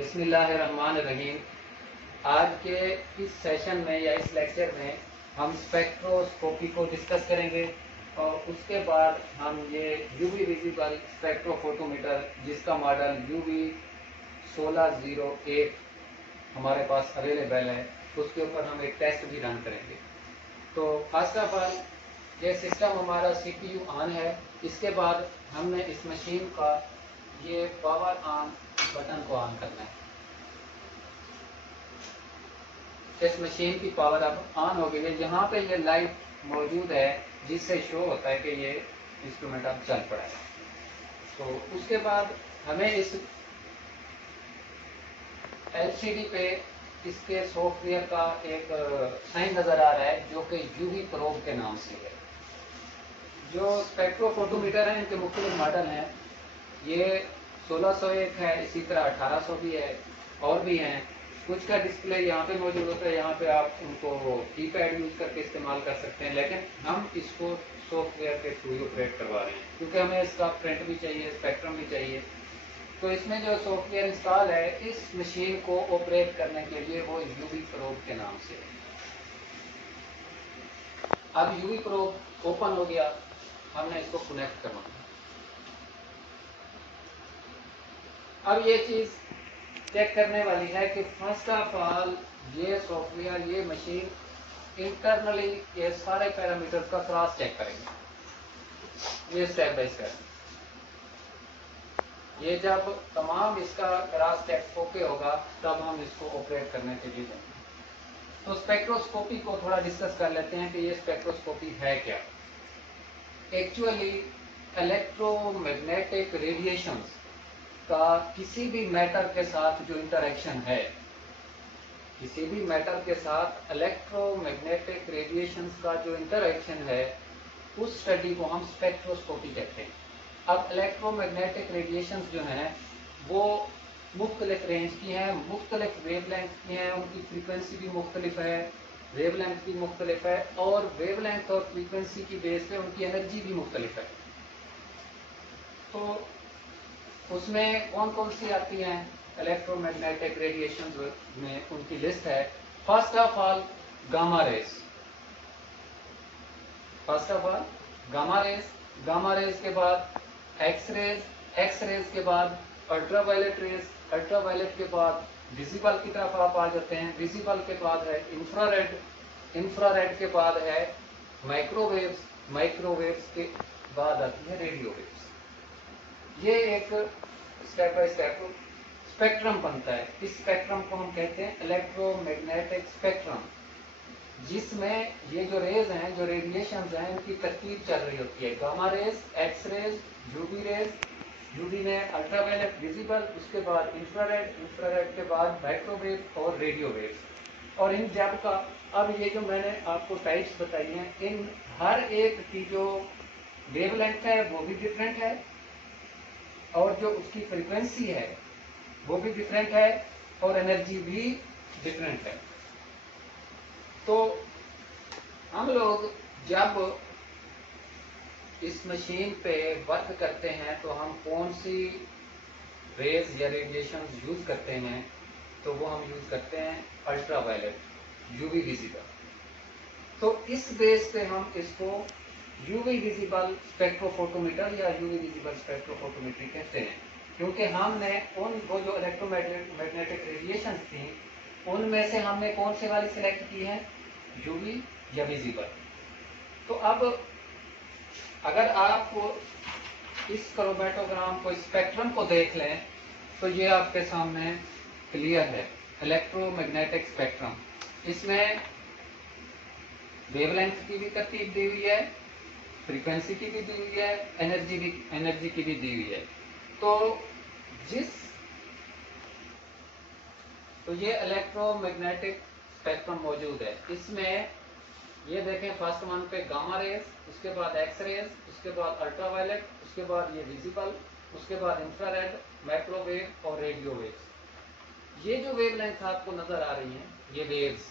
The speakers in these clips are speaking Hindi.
बिस्मिल्लाहिर्रहमानिर्रहीम। आज के इस सेशन में या इस लेक्चर में हम स्पेक्ट्रोस्कोपी को डिस्कस करेंगे और उसके बाद हम ये यूवी विजिबल स्पेक्ट्रोफोटोमीटर जिसका मॉडल यूवी 1601 हमारे पास अवेलेबल है, उसके ऊपर हम एक टेस्ट भी रन करेंगे। तो फर्स्ट ऑफ ऑल ये सिस्टम हमारा CPU ऑन है। इसके बाद हमने इस मशीन का ये पावर ऑन बटन को ऑन करना है। इस मशीन की पावर अब ऑन हो गई है। यहाँ पे ये लाइट मौजूद है जिससे शो होता है कि ये इंस्ट्रूमेंट अब चल पड़ा है। तो उसके बाद हमें इस LCD पे इसके सॉफ्टवेयर का एक साइन नजर आ रहा है जो कि यूवी प्रोब के नाम से है। जो स्पेक्ट्रोफोटोमीटर है इनके मुख्तलिफ मॉडल हैं। ये 1601 है, इसी तरह 1800 भी है और भी हैं। कुछ का डिस्प्ले यहाँ पे मौजूद होता है, यहाँ पे आप उनको कीपैड यूज करके इस्तेमाल कर सकते हैं, लेकिन हम इसको सॉफ्टवेयर के थ्रू ही ऑपरेट करवा रहे हैं क्योंकि हमें इसका प्रिंट भी चाहिए, स्पेक्ट्रम भी चाहिए। तो इसमें जो सॉफ्टवेयर इंस्टॉल है इस मशीन को ऑपरेट करने के लिए वो यूवी प्रोब के नाम से है। अब यूवी प्रोब ओपन हो गया, हमने इसको कनेक्ट करना है। अब ये चीज चेक करने वाली है कि फर्स्ट ऑफ ऑल ये सॉफ्टवेयर, ये मशीन इंटरनली ये सारे पैरामीटर का क्रॉस चेक करेंगे। ये स्टेप बाय स्टेप, ये जब तमाम इसका क्रॉस चेक ओके होगा तब हम इसको ऑपरेट करने के लिए देंगे। तो स्पेक्ट्रोस्कोपी को थोड़ा डिस्कस कर लेते हैं कि ये स्पेक्ट्रोस्कोपी है क्या। एक्चुअली इलेक्ट्रोमैग्नेटिक रेडिएशंस का किसी भी मैटर के साथ जो इंटरेक्शन है, किसी भी मैटर के साथ इलेक्ट्रोमैग्नेटिक रेडिएशंस का जो इंटरेक्शन है, उस स्टडी को हम स्पेक्ट्रोस्कोपी कहते हैं। अब इलेक्ट्रोमैग्नेटिक रेडिएशंस जो हैं वो मुख्तलिफ रेंज की हैं, मुख्तलिफ वेवलेंथ की हैं, उनकी फ्रीक्वेंसी भी मुख्तलिफ है, वेवलेंथ भी मुख्तलिफ है और वेवलेंथ और फ्रीक्वेंसी की बेस पे उनकी एनर्जी भी मुख्तलिफ है। तो उसमें कौन कौन सी आती हैं इलेक्ट्रोमैग्नेटिक रेडिएशन में, उनकी लिस्ट है। First of all gamma rays, first of all gamma rays, gamma rays के बाद एक्स रेज, एक्स रेज के बाद अल्ट्रावायलेट रेज, अल्ट्रावायलेट के बाद विजिबल की तरफ आप आ जाते हैं, विजिबल के बाद है इंफ्रारेड, इंफ्रारेड के बाद है माइक्रोवेव्स, माइक्रोवेव्स के बाद आती है रेडियो वेव्स। ये एक स्टेप बाय स्टेप स्पेक्ट्रम बनता है। इस स्पेक्ट्रम को हम कहते हैं इलेक्ट्रोमैग्नेटिक स्पेक्ट्रम, जिसमें ये जो रेज हैं, जो रेडिएशंस हैं, इनकी तरतीब चल रही होती है। Gamma rays, x rays, UV rays, UV में अल्ट्रावायलेट, विजिबल, उसके बाद इंफ्रारेड, इंफ्रारेड के बाद माइक्रोवेव और रेडियो वेव। और इन जब का अब ये जो मैंने आपको टाइप्स बताई हैं, इन हर एक की जो वेवलेंथ है वो भी डिफरेंट है और जो उसकी फ्रीक्वेंसी है वो भी डिफरेंट है और एनर्जी भी डिफरेंट है। तो हम लोग जब इस मशीन पे वर्क करते हैं तो हम कौन सी रेज या रेडिएशन यूज करते हैं, तो वो हम यूज करते हैं अल्ट्रावायलेट, यूवी विजिबल। तो इस बेस पे हम इसको यूवी विजिबल स्पेक्ट्रोफोटोमीटर या यूवी विजिबल स्पेक्ट्रोफोटोमेट्री कहते हैं, क्योंकि हमने उन वो जो इलेक्ट्रोमैग्नेटिक रेडिएशन थी उनमें से हमने कौन से वाली सिलेक्ट की है, यूवी या विजिबल। तो अब अगर आप इस क्रोमैटोग्राम को, स्पेक्ट्रम को देख लें तो ये आपके सामने क्लियर है। इलेक्ट्रोमैग्नेटिक स्पेक्ट्रम, इसमें वेवलेंथ की भी तरतीब दी हुई है, फ्रीक्वेंसी की भी दी हुई है, एनर्जी की भी दी हुई है। तो ये इलेक्ट्रोमैग्नेटिक स्पेक्ट्रम मौजूद है। इसमें ये देखें, फर्स्ट वन पे गामा रेज, उसके बाद एक्स रेज, उसके बाद अल्ट्रावायलेट, उसके बाद ये विजिबल, उसके बाद इंफ्रारेड, माइक्रोवेव और रेडियो वेव्स। ये जो वेवलेंथ आपको नजर आ रही हैं, ये वेव्स,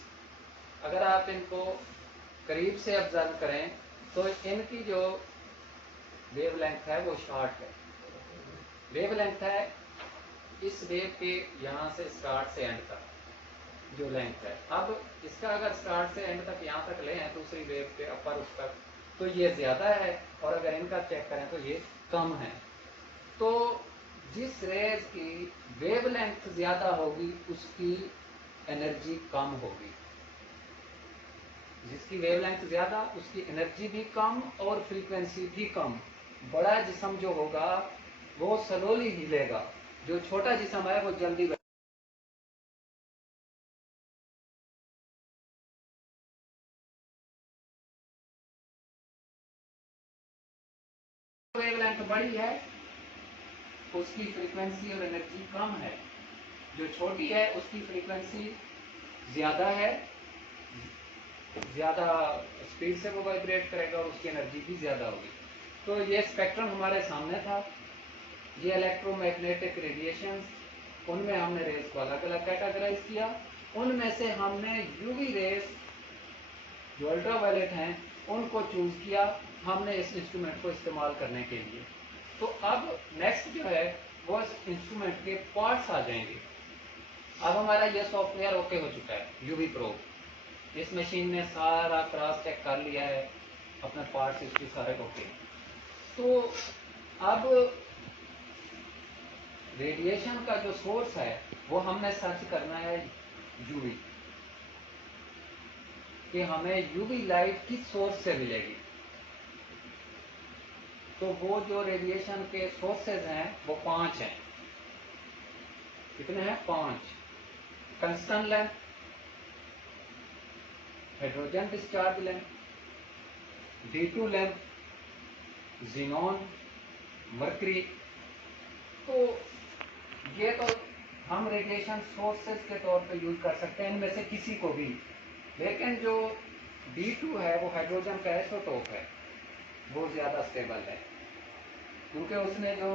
अगर आप इनको करीब से ऑब्जर्व करें तो इनकी जो वेवलेंथ है वो शॉर्ट है। वेवलेंथ है इस वेव के यहाँ से स्टार्ट से एंड तक जो लेंथ है, अब इसका अगर स्टार्ट से एंड तक यहाँ तक ले हैं दूसरी वेव के अपर उस तक, तो ये ज़्यादा है, और अगर इनका चेक करें तो ये कम है। तो जिस रेज की वेवलेंथ ज़्यादा होगी उसकी एनर्जी कम होगी, जिसकी वेवलेंथ ज़्यादा उसकी एनर्जी भी कम और फ्रीक्वेंसी भी कम। बड़ा जिस्म जो होगा वो स्लोली हिलेगा, जो छोटा जिस्म है वो जल्दी। वेवलेंथ बड़ी है उसकी फ्रीक्वेंसी और एनर्जी कम है, जो छोटी है उसकी फ्रीक्वेंसी ज़्यादा है, ज़्यादा स्पीड से वो वाइब्रेट करेगा और उसकी एनर्जी भी ज़्यादा होगी। तो ये स्पेक्ट्रम हमारे सामने था, ये इलेक्ट्रोमैग्नेटिक रेडिएशन, उनमें हमने रेस को अलग अलग कैटेगराइज किया। उनमें से हमने यूवी रेस जो अल्ट्रावायलेट हैं उनको चूज किया हमने इस इंस्ट्रूमेंट को इस्तेमाल करने के लिए। तो अब नेक्स्ट जो है वो इस इंस्ट्रूमेंट के पार्ट्स आ जाएंगे। अब हमारा यह सॉफ्टवेयर ओके हो चुका है यूवी प्रोब, इस मशीन ने सारा क्रॉस चेक कर लिया है, अपने पार्ट्स इसके सारे ओके। तो अब रेडिएशन का जो सोर्स है वो हमने सर्च करना है यूवी, कि हमें यूवी लाइट किस सोर्स से मिलेगी। तो वो जो रेडिएशन के सोर्सेज हैं वो 5 हैं। कितने हैं? 5। Tungsten lamp, hydrogen discharge lamp, D2 lamp, xenon, mercury. तो ये तो हम रेडिएशन सोर्सेज के तौर पे यूज कर सकते हैं इनमें से किसी को भी, लेकिन जो D2 है वो हाइड्रोजन का आइसोटोप है, वो ज़्यादा स्टेबल है, क्योंकि उसने जो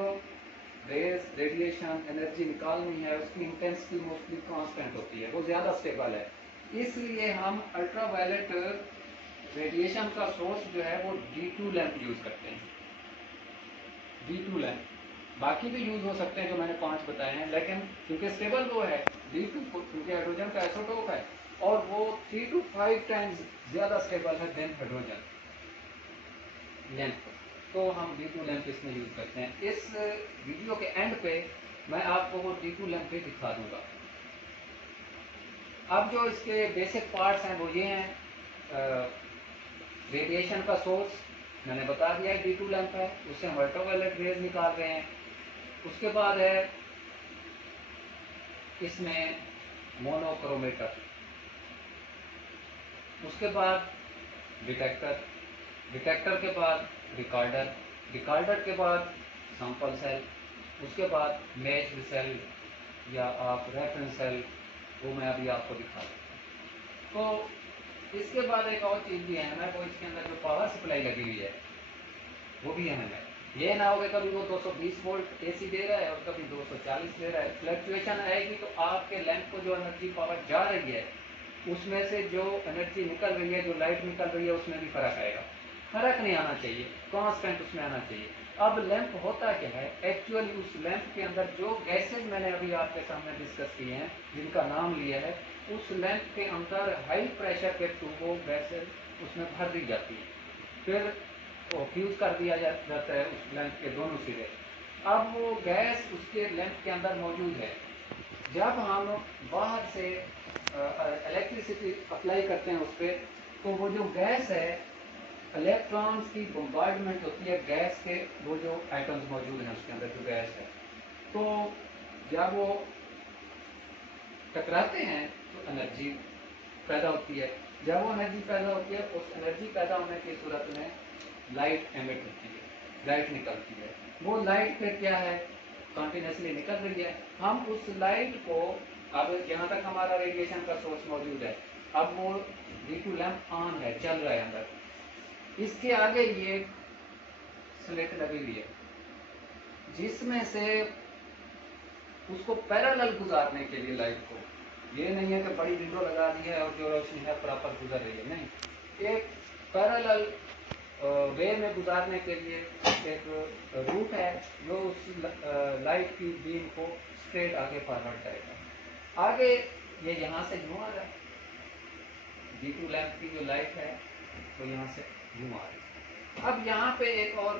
रेडिएशन एनर्जी निकालनी है उसकी इंटेंसिटी मोस्टली कांस्टेंट होती है, वो ज़्यादा स्टेबल है। इसलिए हम अल्ट्रावायलेट रेडिएशन का सोर्स जो है वो D2 लैंप यूज करते हैं। D2 लैंप, बाकी भी यूज हो सकते हैं जो मैंने 5 बताए हैं, लेकिन क्योंकि स्टेबल वो है D2, क्योंकि हाइड्रोजन का आइसोटोप है और वो 3 to 5 टाइम्स ज़्यादा स्टेबल है देन हाइड्रोजन लैंप, तो हम D2 लैंप इसमें यूज करते हैं। इस वीडियो के एंड पे मैं आपको वो D2 लैंप भी दिखा दूंगा। अब जो इसके बेसिक पार्ट्स हैं वो ये हैं, रेडिएशन का सोर्स मैंने बता दिया है D2 लैंप है, उससे हम अल्ट्रावायलेट रेज निकाल रहे हैं। उसके बाद है इसमें मोनोक्रोमेटर, उसके बाद डिटेक्टर, डिटेक्टर के बाद रिकॉर्डर, रिकॉर्डर के बाद सैंपल सेल, उसके बाद मैच्ड सेल या आप रेफरेंस सेल, वो मैं अभी आपको दिखा दूँ। तो इसके बाद एक और चीज़ भी है, वो इसके अंदर जो पावर सप्लाई लगी हुई है वो भी अहम है। ये ना हो कि कभी वो 220 वोल्ट AC दे रहा है और कभी 240 दे रहा है, फ्लक्चुएशन आएगी तो आपके लैंप को जो एनर्जी पावर जा रही है उसमें से जो एनर्जी निकल रही है, जो लाइट निकल रही है, उसमें भी फर्क आएगा। फर्क नहीं आना चाहिए, कांस्टेंट उसमें आना चाहिए। अब लैंप होता क्या है एक्चुअली, उस लैंप के अंदर जो गैसेज मैंने अभी आपके सामने डिस्कस किए हैं, जिनका नाम लिया है, उस लैंप के अंदर हाई प्रेशर के थ्रू वो गैसेज उसमें भर दी जाती है, फिर वो फ्यूज कर दिया जाता है उस लैंप के दोनों सिरे। अब वो गैस उसके लैंप के अंदर मौजूद है। जब हम बाहर से इलेक्ट्रिसिटी अप्लाई करते हैं उस पर, तो वो जो गैस है, इलेक्ट्रॉन्स की बम्बार्डमेंट होती है गैस के, वो जो एटम्स मौजूद हैं उसके अंदर जो गैस है, तो जब वो टकराते हैं तो एनर्जी पैदा होती है। जब वो एनर्जी पैदा होती है, उस एनर्जी पैदा होने की सूरत में लाइट एमिट होती है, लाइट निकलती है। वो लाइट फिर क्या है, कंटिन्यूसली निकल रही है। हम उस लाइट को, अब जहाँ तक हमारा रेडिएशन का सोर्स मौजूद है, अब वो D2 लैंप ऑन है, चल रहा है अंदर। इसके आगे ये स्लिट लगी हुई है जिसमें से उसको पैरेलल गुजारने के लिए लाइट को, ये नहीं है कि बड़ी विंडो लगा दी है और जो रोशनी है प्रॉपर गुजर रही है, नहीं, एक पैरेलल वे में गुजारने के लिए एक रूट है जो उस लाइट की बीम को स्ट्रेट आगे फॉरवर्ड जाएगा। आगे ये यहाँ से यूँ आ रहा है, D2 लैंप की जो लाइट है वो यहाँ से यूँ आ रही है। अब यहाँ पे एक और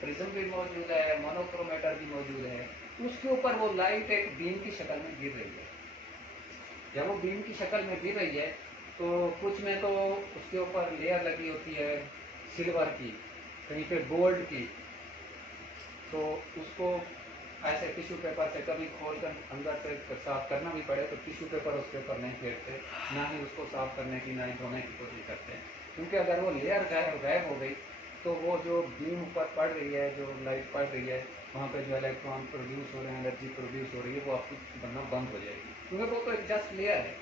प्रिज्म भी मौजूद है, मोनोक्रोमेटर भी मौजूद है, उसके ऊपर वो लाइट एक बीम की शक्ल में गिर रही है। जब वो बीम की शक्ल में गिर रही है तो कुछ में तो उसके ऊपर लेयर लगी होती है सिल्वर की, कहीं पे गोल्ड की, तो उसको ऐसे टिश्यू पेपर से कभी खोल कर अंदर से साफ करना भी पड़े तो टिश्यू पेपर उसके ऊपर नहीं फेरते, ना ही उसको साफ करने की ना ही धोने की कोशिश करते हैं, क्योंकि अगर वो लेयर गायब हो गई तो वो जो बीम ऊपर पड़ रही है, जो लाइट पड़ रही है, वहाँ पे जो इलेक्ट्रॉन प्रोड्यूस हो रहे हैं, एनर्जी प्रोड्यूस हो रही है, वो आपकी बनना बंद हो जाएगी, क्योंकि वो तो एक जस्ट लेयर है।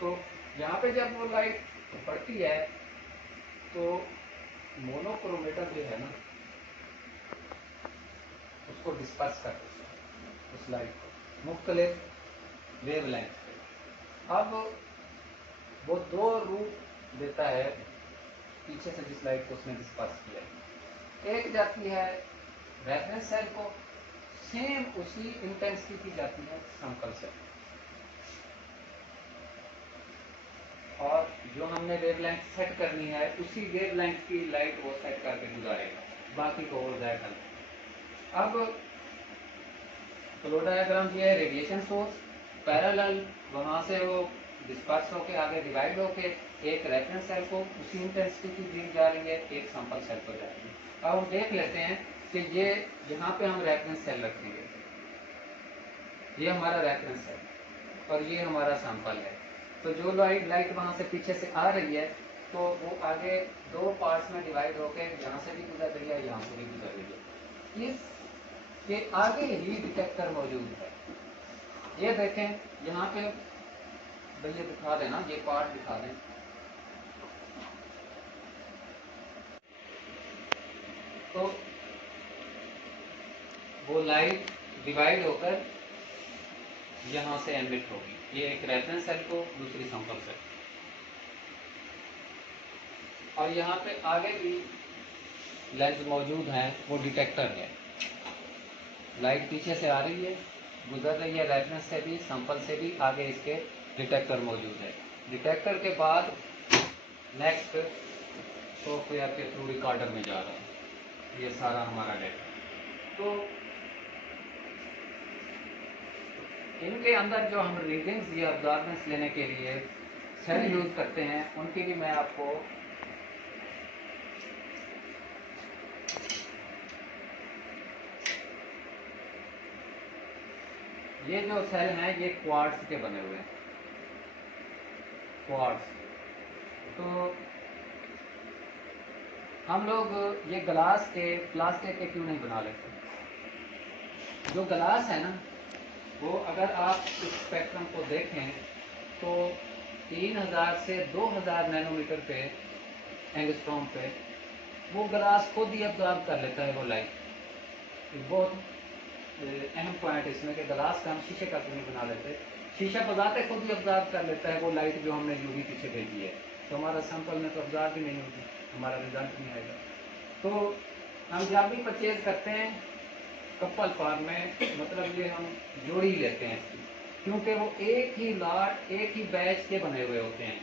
तो यहाँ पे जब वो लाइट पड़ती है तो मोनोक्रोमेटर जो है ना उसको डिस्पर्स कर देता है, उस लाइट को मुख्तलिफ वेवलेंथ पे। अब वो दो रूप देता है पीछे से जिस लाइट को उसने डिस्पर्स किया। एक जाती है रेफरेंस सेल को, सेम उसी इंटेंसिटी की जाती है सैंपल सेल, और जो हमने वेवलेंथ सेट करनी है उसी वेवलेंथ की लाइट वो सेट करके गुजारेगा, बाकी को वो ज़ाया कर देगा। अब फ्लो डायग्राम ये है रेडिएशन सोर्स, पैरेलल वहाँ से वो डिस्पर्स होके आगे डिवाइड होके एक रेफरेंस सेल को उसी इंटेंसिटी की बीम जा रही है, एक सैंपल सेल को जा रही है। अब हम देख लेते हैं कि ये यहाँ पे हम रेफरेंस सेल रखेंगे, ये हमारा रेफरेंस सेल और ये हमारा सैंपल है। तो जो लाइट वहाँ से पीछे से आ रही है तो वो आगे दो पार्ट्स में डिवाइड होके यहाँ से भी गुजर रही है, यहाँ से भी गुजर रही है। इसके आगे ही डिटेक्टर मौजूद है। ये देखें यहाँ पे, भैया दिखा देना, ये पार्ट दिखा दें। तो वो लाइट डिवाइड होकर यहाँ से एमिट होगी, ये एक रेफरेंस सेल को, दूसरी सैंपल सेल, और यहाँ पे आगे भी लेंस मौजूद है, वो डिटेक्टर है। लाइट पीछे से आ रही है, गुजर रही है रेफरेंस से भी, सैंपल से भी, आगे इसके डिटेक्टर मौजूद है। डिटेक्टर के बाद नेक्स्ट सॉफ्टवेयर के थ्रू रिकॉर्डर में जा रहा है, ये सारा हमारा डेटा। तो इनके अंदर जो हम रीडिंग्स या ऑब्जर्वेंस लेने के लिए सेल यूज करते हैं, उनकी भी मैं आपको ये जो सेल हैं ये क्वार्ट्ज के बने हुए हैं, क्वार्ट्ज। तो हम लोग ये ग्लास के, प्लास्टिक के क्यों नहीं बना लेते? जो ग्लास है ना वो अगर आप इस स्पेक्ट्रम को देखें तो 3000 से 2000 नैनोमीटर पे, एंगस्ट्रॉम पे, वो ग्लास खुद ही अब्जॉर्ब कर लेता है वो लाइट। बहुत अहम पॉइंट इसमें कि ग्लास का हम शीशे का क्यों नहीं बना लेते? शीशा बजाते खुद ही अब्जॉर्ब कर लेता है वो लाइट जो हमने यूवी पीछे भेजी है, तो हमारा सैंपल में तो अब्जॉर्ब ही नहीं होगी, हमारा रिजल्ट नहीं आएगा। तो हम जब भी परचेज करते हैं कपल फॉर्म में, मतलब ये हम जोड़ी लेते हैं इसकी, क्योंकि वो एक ही लाट, एक ही बैच के बने हुए होते हैं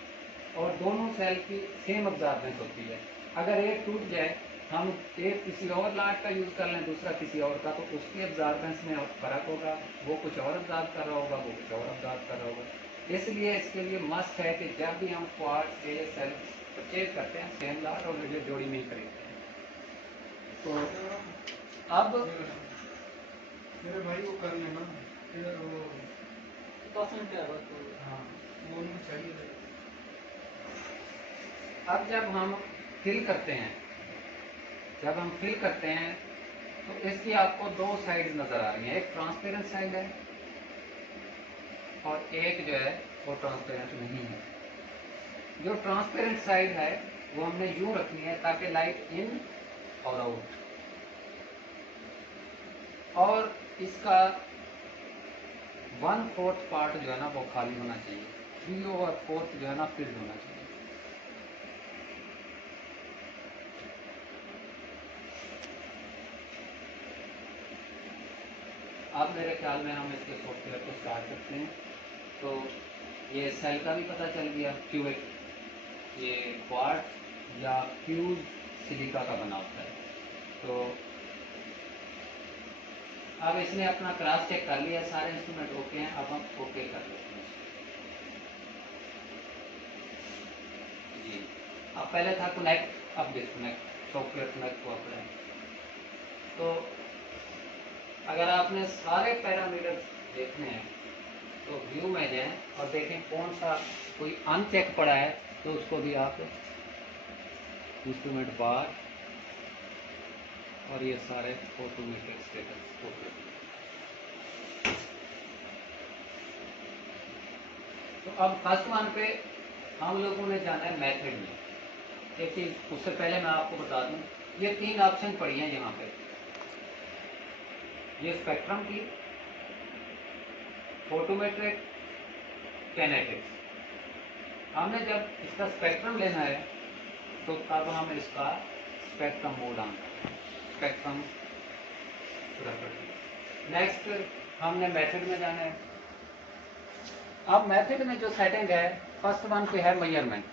और दोनों सेल की सेम अब्जॉर्बेंस होती है। अगर एक टूट जाए, हम एक किसी और लाट का यूज़ कर लें, दूसरा किसी और का, तो उसकी अब्जॉर्बेंस में फ़र्क होगा, वो कुछ और अब्जॉर्ब कर रहा होगा, वो कुछ और अब्जॉर्ब कर रहा होगा। इसलिए इसके लिए मस्ट है कि जब भी हम क्वार्ट्ज के सेल परचेज करते हैं, सेम लाट और जोड़ी में ही खरीदते हैं। तो अब मेरे भाई वो कर लेना, फिर वो क्या बात तो हाँ वो उनको चाहिए। अब जब हम फिल करते हैं, जब हम फिल करते हैं तो इसकी आपको दो साइड नज़र आ रही हैं, एक ट्रांसपेरेंट साइड है और एक जो है वो ट्रांसपेरेंट नहीं है। जो ट्रांसपेरेंट साइड है वो हमने यूं रखनी है ताकि लाइट इन और आउट, और इसका 1/4 पार्ट जो है ना वो खाली होना चाहिए, 3/4 जो है ना फिल्ड होना चाहिए। अब मेरे ख्याल में हम इसके सॉफ्टवेयर को स्टार्ट करते हैं। तो ये सेल का भी पता चल गया, क्यूबिक, ये क्वार्ट्ज या फ्यूज सिलिका का बना होता है। तो अब इसने अपना क्रॉस चेक कर लिया, सारे इंस्ट्रूमेंट ओके हैं, अब हम ओके कर लेते हैं जी। अब पहले था कनेक्ट, अब डिस्कनेक्ट, सॉफ्टवेयर कनेक्ट हुआ पड़ा है। तो अगर आपने सारे पैरामीटर्स देखने हैं तो व्यू में जाएं और देखें कौन सा कोई अनचेक पड़ा है, तो उसको भी आप इंस्ट्रूमेंट बार और ये सारे ऑटोमेटेड स्टेटस ओके। तो अब फर्स्ट वन पे हम लोगों ने जाना है मेथड में। एक चीज उससे पहले मैं आपको बता दूं, ये 3 ऑप्शन पड़ी हैं यहाँ पे, ये स्पेक्ट्रम की, फोटोमेट्रिक, कैनेटिक्स। हमने जब इसका स्पेक्ट्रम लेना है तो तब हम इसका स्पेक्ट्रम मोड ऑन करें, स्पेक्ट्रम प्रॉपर्टी। नेक्स्ट हमने मेथड में जाना है। अब मेथड में जो सेटिंग है, फर्स्ट वन पे है मेजरमेंट।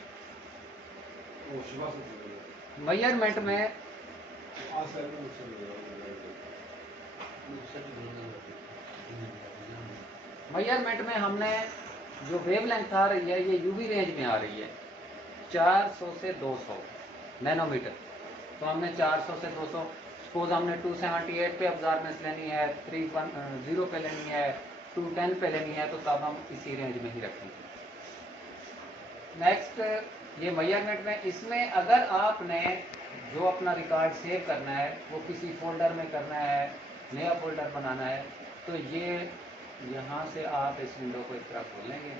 मेजरमेंट में मेजरमेंट में हमने जो वेवलेंथ आ रही है ये यूवी रेंज में आ रही है 400 से 200 नैनोमीटर। तो हमने 400 से 200, सपोज हमने 278 पे अब्जॉर्बेंस लेनी है, 310 पे लेनी है, 210 पे लेनी है, तो तब हम इसी रेंज में ही रखेंगे। नेक्स्ट ये मेजरमेंट में, इसमें अगर आपने जो अपना रिकॉर्ड सेव करना है वो किसी फोल्डर में करना है, नया फोल्डर बनाना है, तो ये यहाँ से आप इस विंडो को इस तरह खोलेंगे।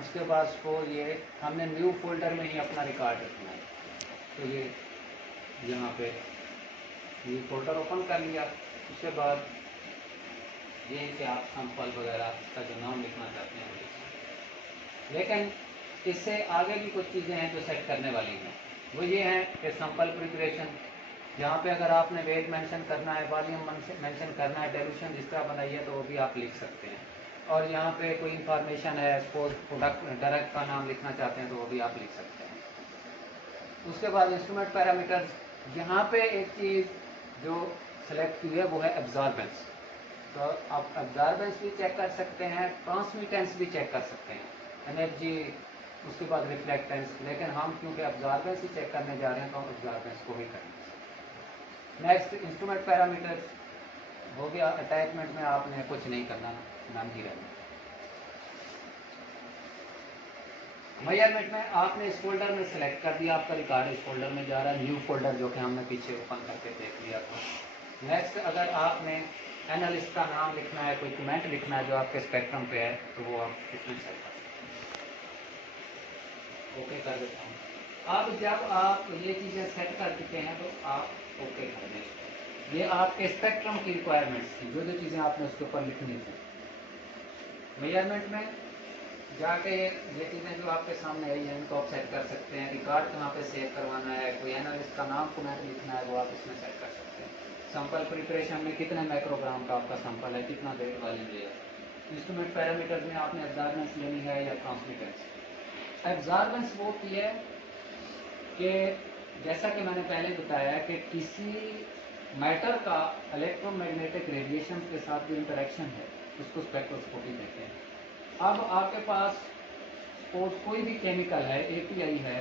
उसके बाद सपोज ये हमने न्यू फोल्डर में ही अपना रिकॉर्ड रखना है, तो ये यहाँ पे न्यू फोल्डर ओपन कर लिया। उसके बाद ये कि आप सैंपल वगैरह का जो नाम लिखना चाहते हैं वो लिख सकते हैं। लेकिन इससे आगे भी कुछ चीज़ें हैं जो सेट करने वाली हैं, वो ये हैं कि सैंपल प्रिपरेशन, यहाँ पे अगर आपने वेट मेंशन करना है, वॉल्यूम मेंशन करना है, डाइल्यूशन जिस तरह बनाई है तो वो भी आप लिख सकते हैं। और यहाँ पे कोई इंफॉर्मेशन है, सपोज प्रोडक्ट डायरेक्ट का नाम लिखना चाहते हैं तो वो भी आप लिख सकते हैं। उसके बाद इंस्ट्रूमेंट पैरामीटर्स, यहाँ पे एक चीज़ जो सेलेक्ट की है वो है एब्जॉर्बेंस। तो आप एब्जॉर्बेंस भी चेक कर सकते हैं, ट्रांसमिटेंस भी चेक कर सकते हैं, एनर्जी, उसके बाद रिफ्लेक्टेंस। लेकिन हम क्योंकि एब्जॉर्बेंस ही चेक करने जा रहे हैं तो हम एब्जॉर्बेंस को भी करेंगे। नेक्स्ट इंस्ट्रूमेंट पैरामीटर्स हो गया। अटैचमेंट में आपने कुछ नहीं करना, नाम ही रहना। मेजरमेंट में आपने इस फोल्डर में सेलेक्ट कर दिया, आपका रिकॉर्ड इस फोल्डर में जा रहा है, न्यू फोल्डर जो कि हमने पीछे ओपन करके देख लिया था। नेक्स्ट अगर आपने एनालिस्ट का नाम लिखना है, कोई कमेंट लिखना है जो आपके स्पेक्ट्रम पे है, तो वो आप इसमें सेट कर ओके कर देता हूँ। अब जब आप ये चीज़ें सेट कर चुके हैं तो आप ओके कर दें। ये आपके स्पेक्ट्रम की रिक्वायरमेंट्स थी, जो चीज़ें आपने उसके ऊपर लिखनी थी। मेजरमेंट में जाके ये चीज़ें जो आपके सामने आई हैं इनको आप सेट कर सकते हैं। रिकॉर्ड कहाँ पे सेव करवाना है, कोई एनालिस्ट का नाम कमेंट लिखना है, वो आप इसमें सेट कर सकते हैं। सैंपल प्रिपरेशन में कितने माइक्रोग्राम का आपका सैंपल है, कितना वेट वाली है। इंस्ट्रूमेंट पैरामीटर्स में आपने एब्जॉर्बेंस लेनी है या ट्रांसमिटेंस। एब्जॉर्बेंस वो की है कि जैसा कि मैंने पहले बताया कि किसी मैटर का इलेक्ट्रोमैग्नेटिक रेडिएशन के साथ जो इंटरेक्शन है उसको स्पेक्ट्रोस्कोपी कहते हैं। अब आपके पास कोई भी केमिकल है, एपीआई है,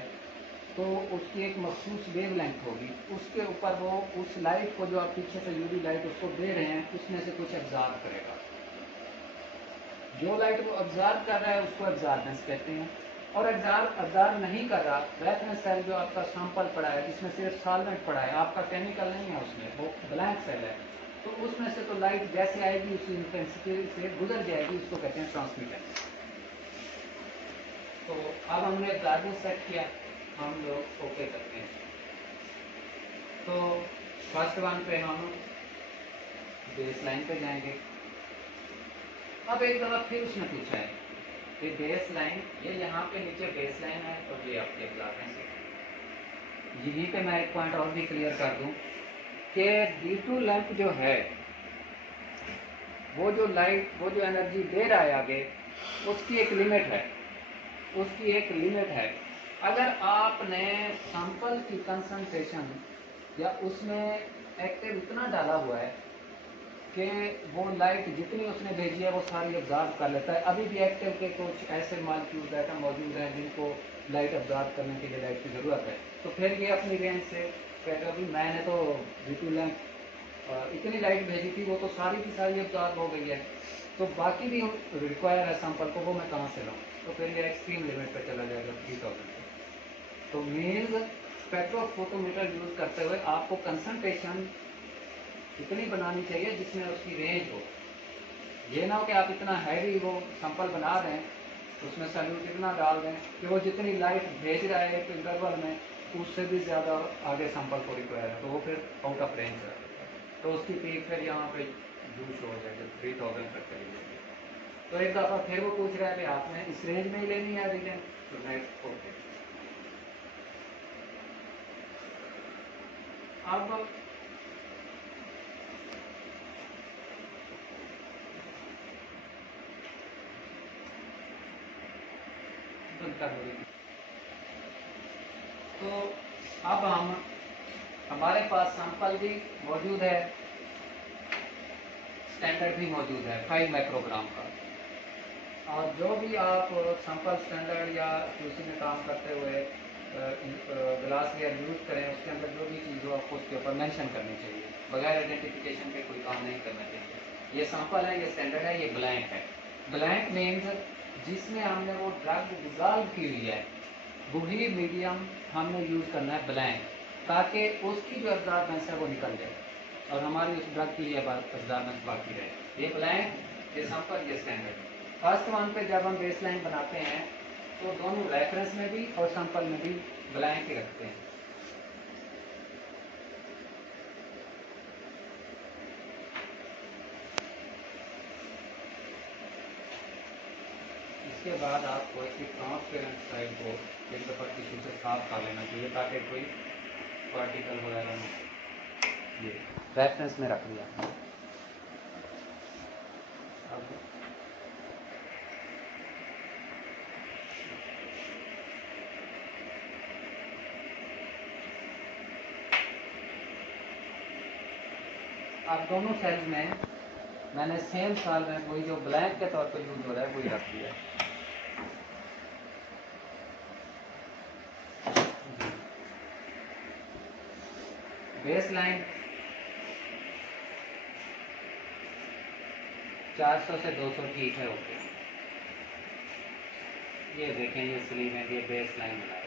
तो उसकी एक मखसूस वेवलेंथ होगी, उसके ऊपर वो उस लाइट को जो आप पीछे से यूवी लाइट उसको दे रहे हैं उसमें से कुछ एब्जॉर्ब करेगा। जो लाइट वो एब्जॉर्ब कर रहा है उसको एब्जॉर्बेंस कहते हैं। और एब्जॉर्ब नहीं कर रहा, रेफरेंस सेल जो आपका सैंपल पड़ा है जिसमें सिर्फ सॉल्वेंट पड़ा है, आपका केमिकल नहीं है उसमें, वो ब्लैंक सेल है, तो उसमें से तो लाइट जैसे आएगी उसी इंटेंसिटी से गुजर जाएगी, उसको कहते हैं ट्रांसमिटेंस। तो अब हमने एब्जॉर्बेंस सेट किया, हम लोग ओके करते हैं। तो फर्स्ट वन पे हम बेस लाइन पे जाएंगे। अब एक दफा फिर उसने पूछा है कि बेस लाइन, ये यहाँ पे नीचे बेस लाइन है और ये आपके एब्जॉर्बेंस है। यहीं पे मैं एक पॉइंट और भी क्लियर कर दूं कि D2 लेंथ जो है वो जो लाइट, वो जो एनर्जी दे रहा है आगे, उसकी एक लिमिट है, उसकी एक लिमिट है। अगर आपने सैंपल की कंसंट्रेशन या उसमें एक्टिव इतना डाला हुआ है कि वो लाइट जितनी उसने भेजी है वो सारी ऑब्जॉर्व कर लेता है। अभी भी एक्टिव के कुछ ऐसे मॉलिक्यूल्स एटम मौजूद हैं जिनको लाइट ऑब्जॉर्व करने के लिए लाइट की ज़रूरत है, तो फिर ये अपनी रेंज से कहेगा अभी मैंने तो V2 लेंथ इतनी लाइट भेजी थी, वो तो सारी की सारी ऑब्जॉर्व हो गई है, तो बाकी भी रिक्वायर है सैंपल को, वो मैं कहाँ से लाऊँ? तो फिर ये एक्सट्रीम लिमिट पर चला जाएगा 3000। तो मीन्स स्पेक्ट्रोफोटोमीटर यूज करते हुए आपको कंसंट्रेशन इतनी बनानी चाहिए जिसमें उसकी रेंज हो। ये ना हो कि आप इतना हैवी वो सैंपल बना रहे हैं, उसमें सल्यूट इतना डाल दें कि वो जितनी लाइट भेज रहा है एक इंटरवल में उससे भी ज़्यादा आगे सैंपल को रिक्वायर है, तो वो फिर आउट ऑफ रेंज है, तो उसकी पीक फिर यहाँ पे यूज हो जाएगी 3000 तक चली जाएगी। तो एक दफ़ा फिर वो पूछ रहा है कि आपने इस रेंज में ही लेनी है रीजन, तो नेक्स्ट ओके। अब तो अब हमारे पास सैंपल भी मौजूद है, स्टैंडर्ड भी मौजूद है 5 माइक्रोग्राम का। और जो भी आप सैंपल स्टैंडर्ड या QC में काम करते हुए ग्लास वेयर यूज करें, उसके अंदर जो भी चीज़ हो आपको उसके ऊपर मेंशन करनी चाहिए, बगैर आइडेंटिफिकेशन के कोई काम नहीं करना चाहिए। ये सैंपल है, ये स्टैंडर्ड है, ये ब्लैंक है। ब्लैंक मीन्स जिसमें हमने वो ड्रग डिजॉल्व की हुई है वही मीडियम हमने यूज करना है ब्लैंक, ताकि उसकी जो एब्जॉर्बेंस है वो निकल जाए और हमारी उस ड्रग की एब्जॉर्बेंस बाकी रहे। ये ब्लैंक, ये सैंपल, ये स्टैंडर्ड। फर्स्ट वन पे जब हम बेसलाइन बनाते हैं तो दोनों रेफरेंस में भी और सैंपल में भी ब्लैंक ही रखते हैं। इसके बाद आपको इसकी ट्रांसपेरेंट साइड को एक दफ़ा टिश्यू से साफ कर लेना चाहिए ताकि कोई पार्टिकल वगैरह नहीं। ये रेफरेंस में रख दिया। अब दोनों सेल्स में मैंने सेम सॉल्वेंट वही जो ब्लैंक के तौर पर यूज हो रहा है वही रख दिया। बेस लाइन 400 से 200 ठीक है, ओके। ये देखें, ये स्लीव है, ये बेस लाइन बनाएगा।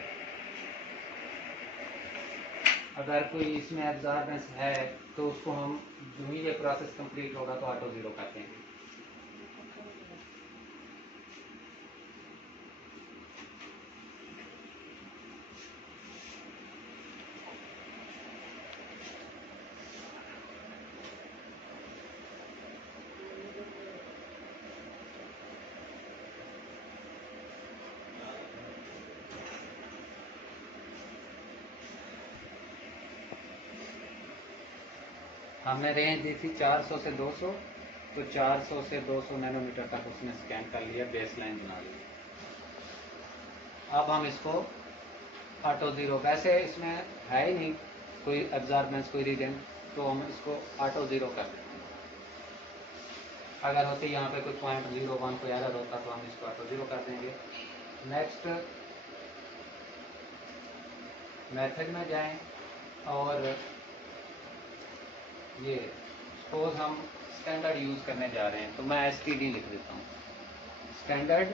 अगर कोई इसमें एब्जॉर्बेंस है तो उसको हम जो ही ये प्रोसेस कंप्लीट होगा तो ऑटो ज़ीरो कर देंगे। हमने रेंज दी थी 400 से 200, तो 400 से 200 नैनोमीटर तक उसने स्कैन कर लिया, बेस लाइन बना ली। अब हम इसको ऑटो ज़ीरो, वैसे इसमें है ही नहीं कोई एब्जॉर्बेंस कोई रीजन, तो हम इसको ऑटो ज़ीरो कर देते हैं। अगर होती यहाँ पे कोई 0.01 कोई एरर होता तो हम इसको ऑटो ज़ीरो कर देंगे। नेक्स्ट मेथड में जाएं और ये सपोज हम स्टैंडर्ड यूज करने जा रहे हैं तो मैं STD लिख देता हूँ, स्टैंडर्ड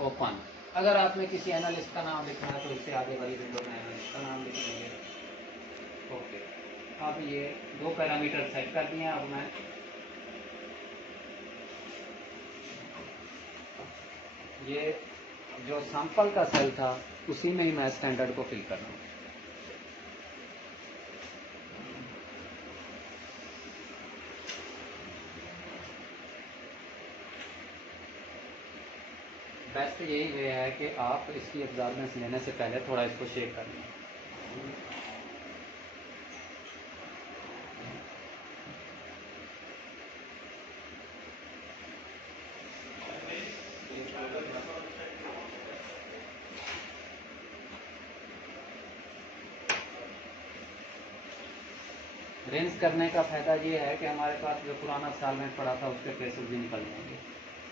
ओपन। अगर आपने किसी एनालिस्ट का नाम लिखना है तो इससे आगे वाली विंडो में एनालिस्ट का नाम लिख लीजिए, ओके। अब ये 2 पैरामीटर सेट कर दिए। अब मैं ये जो सैंपल का सेल था उसी में ही मैं स्टैंडर्ड को फिल कर रहा हूँ। बेस्ट यही वे है कि आप इसकी एब्जॉर्बेंस लेने से पहले थोड़ा इसको शेक कर लें। रेंज करने का फ़ायदा ये है कि हमारे पास जो पुराना सालमेंट पड़ा था उसके पेसेस भी निकल जाएंगे।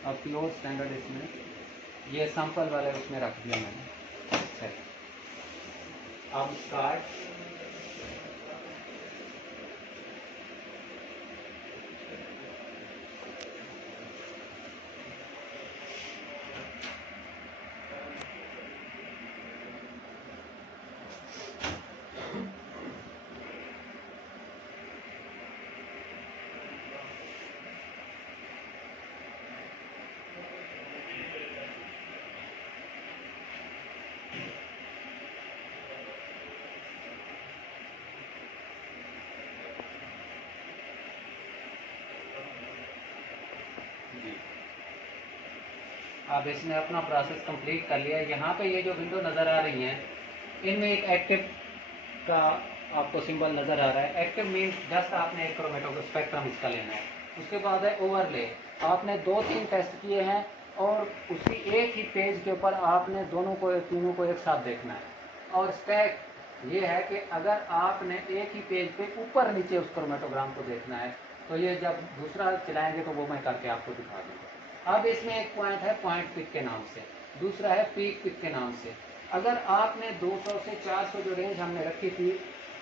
अब प्योर स्टैंडर्ड इसमें ये सैंपल वाले उसमें रख दिया मैंने। अच्छा, अब स्टार्ट। अब इसने अपना प्रोसेस कंप्लीट कर लिया। यहाँ पे ये जो विंडो नज़र आ रही हैं, इनमें एक एक्टिव का आपको सिंबल नज़र आ रहा है। एक्टिव मीन्स जस्ट आपने एक क्रोमेटो स्पेक्ट्रम इसका लेना है। उसके बाद है ओवरले। आपने 2-3 टेस्ट किए हैं और उसी एक ही पेज के ऊपर आपने तीनों को एक साथ देखना है। और स्टैक ये है कि अगर आपने एक ही पेज पे ऊपर नीचे उस क्रोमेटोग्राम को देखना है, तो ये जब दूसरा चलाएंगे तो वो मैं करके आपको दिखा दूँगा। अब इसमें एक पॉइंट है पॉइंट पिक के नाम से, दूसरा है पीक पिक के नाम से। अगर आपने 200 से 400 जो रेंज हमने रखी थी,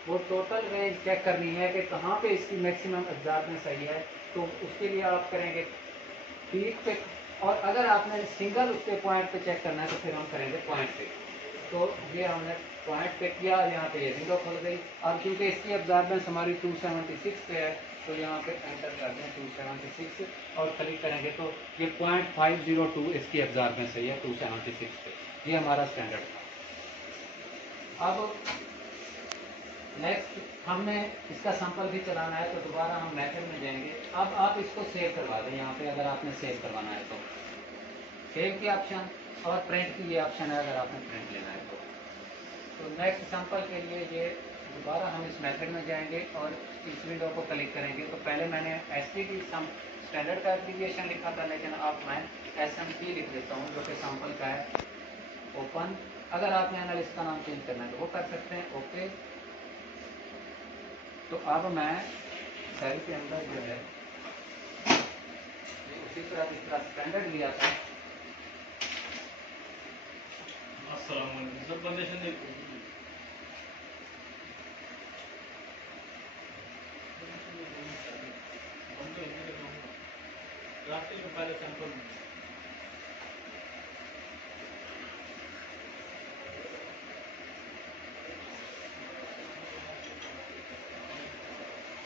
वो टोटल रेंज चेक करनी है कि कहाँ पे इसकी मैक्सिमम एब्जॉर्बेंस सही है, तो उसके लिए आप करेंगे पीक पिक। और अगर आपने सिंगल उसके पॉइंट पे चेक करना है तो फिर हम करेंगे पॉइंट पिक। तो ये हमने पॉइंट पे किया, यहाँ पे ये विंडो खुल गई। अब क्योंकि इसकी एब्जॉर्बेंस हमारी 276 पे है, तो यहाँ पे एंटर कर दें 276 और क्लिक करेंगे तो ये 0.502 इसकी एब्जॉर्बेंस है, ये 276 पे। ये हमारा स्टैंडर्ड था। अब नेक्स्ट हमने इसका सैंपल भी चलाना है, तो दोबारा हम मेथड में जाएंगे। अब आप इसको सेव करवा दें यहाँ पे, अगर आपने सेव करवाना है तो सेव की ऑप्शन और प्रिंट की ये ऑप्शन है अगर आपने प्रिंट लेना है तो नेक्स्ट सैंपल के लिए ये दोबारा हम इस मेथड में जाएंगे और इस विंडो को क्लिक करेंगे। तो पहले मैंने एसटीडी स्टैंडर्ड का एप्लीकेशन लिखा था, लेकिन अब मैं एसएमपी लिख देता हूँ जो कि सैंपल का है। ओपन। अगर आपने एनालिस्ट का नाम चेंज करना है तो वो कर सकते हैं। ओके। तो अब मैं सेल के अंदर जो है उसी तरह जिस तरह स्टैंडर्ड लिया था, सब बंदे से रास्ते में पहले सैंपल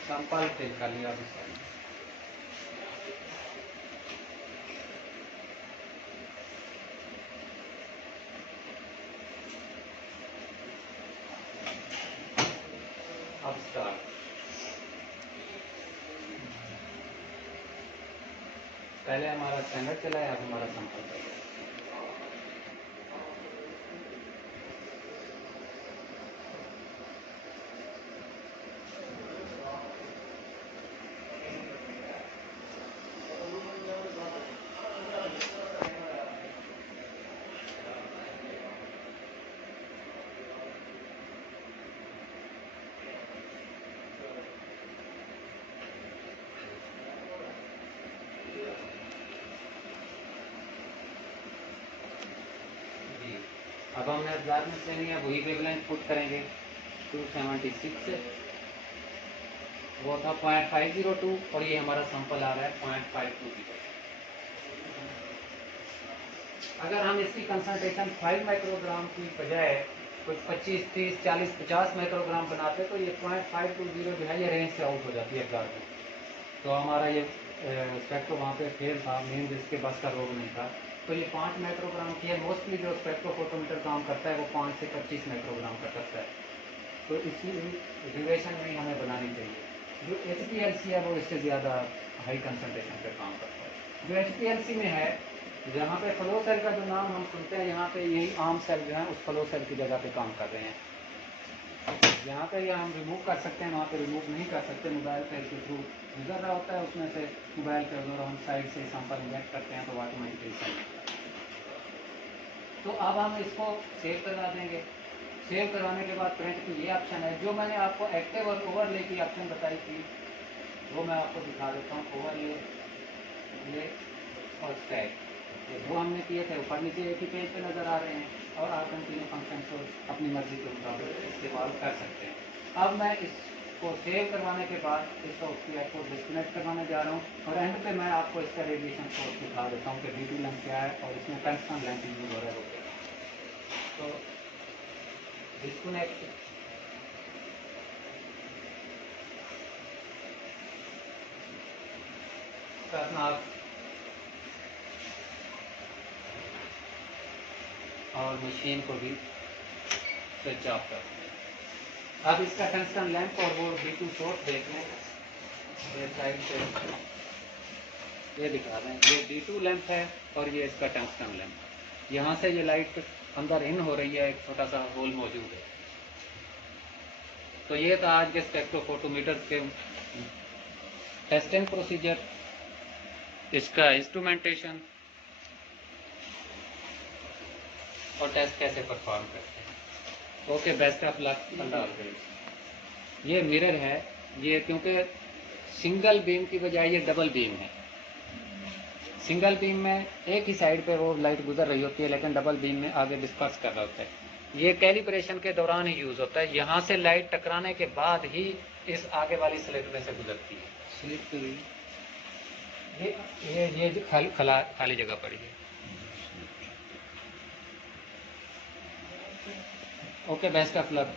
सैंपल फिल कर लिया अभी सारी। अब स्टार्ट। पहले हमारा स्टैंडर्ड चला है, अब हमारा सैंपल चला है। अब हमने एब्जॉर्बेंस लेनी है, वही वेवलेंथ पुट करेंगे 276 वो था 0.502 और ये हमारा सैंपल आ रहा है 0.520। अगर हम इसकी कंसंट्रेशन 5 माइक्रोग्राम की बजाय कुछ 25, 30, 40, 50 माइक्रोग्राम बनाते तो ये 0.520 जो है ये रेंज से आउट हो जाती है एब्जॉर्बेंस। तो हमारा ये स्पेक्ट्रो वहाँ पे फेल था, मेन जिसके बस का रोग नहीं था। तो ये 5 माइक्रोग्राम की है। मोस्टली जो स्पेक्ट्रोफोटोमीटर काम करता है वो 5 से 25 माइक्रोग्राम का करता है। तो इसकी ड्यूरेशन नहीं हमें बनानी चाहिए। जो HPLC है वो इससे ज़्यादा हाई कंसनट्रेशन पे काम करता है। जो HPLC में है, जहाँ पे फ्लो सेल का जो नाम हम सुनते हैं, यहाँ पे यही आर्म सेल जो है उस फ्लो सेल की जगह पे काम कर रहे हैं। यहाँ पे या हम रिमूव कर सकते हैं, वहाँ पे रिमूव नहीं कर सकते। मोबाइल पे के थ्रू गुजर रहा होता है, उसमें से मोबाइल पे अगर हम साइड से सैंपल इंजेक्ट करते हैं तो ऑटोमेटिकली सही होता है। तो अब हम इसको सेव करवा देंगे। सेव करवाने के बाद प्रिंट की ये ऑप्शन है। जो मैंने आपको एक्टिव और ओवरले की ऑप्शन बताई थी वो मैं आपको दिखा देता हूँ। ओवरले, ये और स्टैक, ये दो हमने किए थे, ऊपर नीचे एक ही पेज पे नज़र आ रहे हैं और आप कंटिन्यू फंक्शन को अपनी मर्जी के मुताबिक इस्तेमाल कर सकते हैं। अब मैं इसको सेव करवाने के बाद इस सॉफ्टवेयर को डिस्कनेक्ट करवाने जा रहा हूँ और एंड पे मैं आपको इसका रेडिएशन सोर्स दिखा देता हूँ कि D2 लेंथ क्या है और इसमें टंगस्टन लेंथ यूज हो रहा है वो क्या है। तो डिस्कनेक्ट करना आप और मशीन को भी स्विच ऑफ कर दें। अब इसका टंगस्टन लैंप और वो D2 सोर्स देख लें, ये साइड से ये दिखा दें। ये D2 लैंप है और ये इसका टंगस्टन लैंप। यहाँ से ये लाइट अंदर इन हो रही है, एक छोटा सा होल मौजूद है। तो ये था आज के स्पेक्ट्रोफोटोमीटर के टेस्टिंग प्रोसीजर, इसका इंस्ट्रूमेंटेशन और टेस्ट कैसे परफॉर्म करते हैं। ओके, बेस्ट ऑफ लक, अल्लाह हाफिज़। ये मिरर है, ये क्योंकि सिंगल बीम की बजाय ये डबल बीम है। सिंगल बीम में एक ही साइड पे वो लाइट गुजर रही होती है, लेकिन डबल बीम में आगे डिस्पर्स कर रहा होता है। ये कैलिब्रेशन के दौरान ही यूज होता है। यहाँ से लाइट टकराने के बाद ही इस आगे वाली स्लिट में से गुजरती है। स्लिट तो ये खाली जगह पड़ी है। Okay, best of luck.